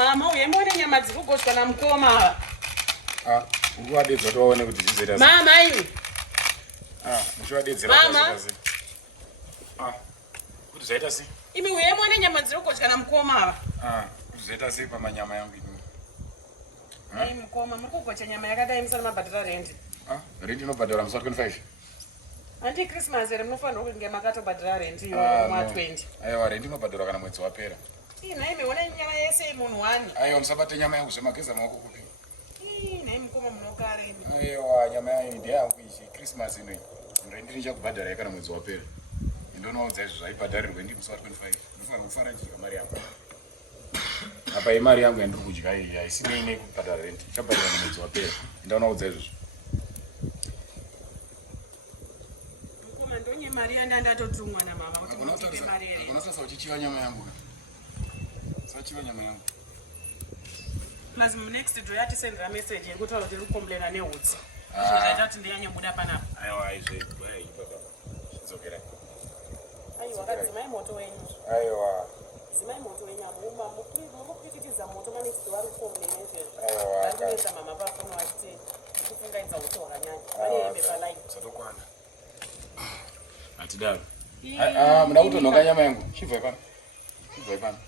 Mama, uyembone nyama dzikugochwa na mukoma. Nguwadedza toone kuti zvizoita sei. Mama iwe. Muchiwadedzera Mama. Kuti zvaita sei? Imi uyembone nyama dzikugochwa na mukoma. Kuti zvaita sei pamanyama yangu ini? Ai mukoma, mukugocha nyama yakadai musana mabhadhara rendi. Rendi inobhadhara musi 25. Andi Christmas ere munofanira kunge makatobhadhara rendi iyo mwa 20. Aiwa, rendi inobhadhara kana mwedzi wapera. Ina imi one nyama yese munhu wani. Aiwa, musabate nyama yangu zvemageza maoko kupi. Ina imi mukoma munokare imi. Aiwa, nyama yangu ndiye yangu ichi Christmas ino. Rendi ndichakubhadhara kana mwedzi wapera. Ndinoudza izvo zvaibhadharirwe ndi musi 25. Ndinofanira kufara nchika mari yangu. Apa imari yangu yandiri kudya iyi haisina ine kubhadhara rendi. Chabhadhara mwedzi wapera. Ndinoudza izvo. Mukoma ndonye mari yandatotumwa na mama kuti mupe mari ere. Unotaura uchichiva nyama yangu. Sachiva nyama yangu. Plus next do yati send a message yekutaura kuti urikomplaina nehutsi. Zvaita kuti ndiyanyambuda panapa. Aiwa, izve baba. Zvidzokera. Aiwa, kadzimai moto wenyu. Aiwa. Dzimai moto wenyu amuma mukupikitiza moto next do urikomplaina nezve. Aiwa. Ndinoisa mama pafono achiti kufungaidza kuti wakanyanya. Vane hembe paline. Satokwana. Atidaro. Muda kutonhoka nyama yangu. Chibva ipano.